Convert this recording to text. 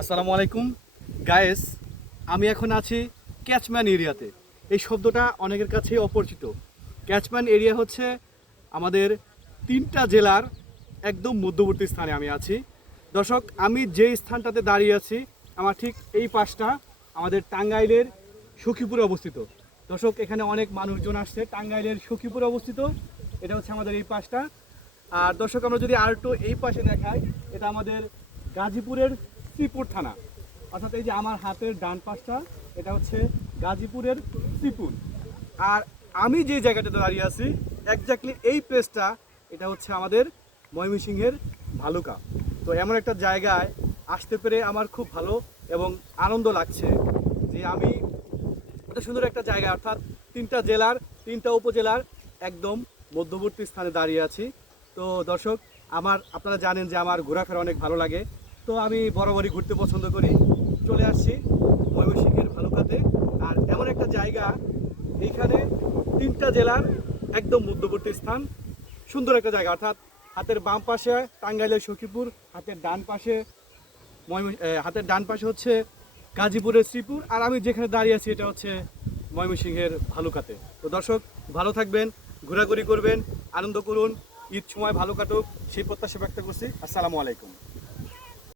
আসসালামু আলাইকুম গায়েস, আমি এখন আছি ক্যাচম্যান এরিয়াতে। এই শব্দটা অনেকের কাছেই অপরিচিত। ক্যাচম্যান এরিয়া হচ্ছে আমাদের 3টা জেলার একদম মধ্যবর্তী স্থানে আমি আছি। দর্শক, আমি যে স্থানটাতে দাঁড়িয়ে আছি আমার ঠিক এই পাশটা আমাদের টাঙ্গাইলের সখীপুরে অবস্থিত। দর্শক, এখানে অনেক মানুষজন আসছে। টাঙ্গাইলের সখীপুরে অবস্থিত, এটা হচ্ছে আমাদের এই পাশটা। আর দর্শক, আমরা যদি আর একটু এই পাশে দেখাই, এটা আমাদের গাজীপুরের শ্রীপুর থানা। অর্থাৎ এই যে আমার হাতের ডান পাশটা, এটা হচ্ছে গাজীপুরের শ্রীপুর। আর আমি যে জায়গাটাতে দাঁড়িয়ে আছি একজাক্টলি এই প্লেসটা, এটা হচ্ছে আমাদের ময়মনসিংহের ভালুকা। তো এমন একটা জায়গায় আসতে পেরে আমার খুব ভালো এবং আনন্দ লাগছে যে আমি এত সুন্দর একটা জায়গা, অর্থাৎ 3টা জেলার 3টা উপজেলার একদম মধ্যবর্তী স্থানে দাঁড়িয়ে আছি। তো দর্শক, আপনারা জানেন যে আমার ঘোরাফেরা অনেক ভালো লাগে। তো আমি বরাবরই ঘুরতে পছন্দ করি। চলে আসছি ময়মনসিংহের ভালুকাতে। আর এমন একটা জায়গা, এইখানে 3টা জেলার একদম মধ্যবর্তী স্থান, সুন্দর একটা জায়গা। অর্থাৎ হাতের বাম পাশে টাঙ্গাইলের সখীপুর, হাতের ডান পাশে হচ্ছে গাজীপুরের শ্রীপুর, আর আমি যেখানে দাঁড়িয়ে আছি এটা হচ্ছে ময়মনসিংহের ভালুকাতে। তো দর্শক, ভালো থাকবেন, ঘোরাঘুরি করবেন, আনন্দ করুন, ঈদ সময় ভালো কাটুক সেই প্রত্যাশা ব্যক্ত করছি। আসসালামু আলাইকুম।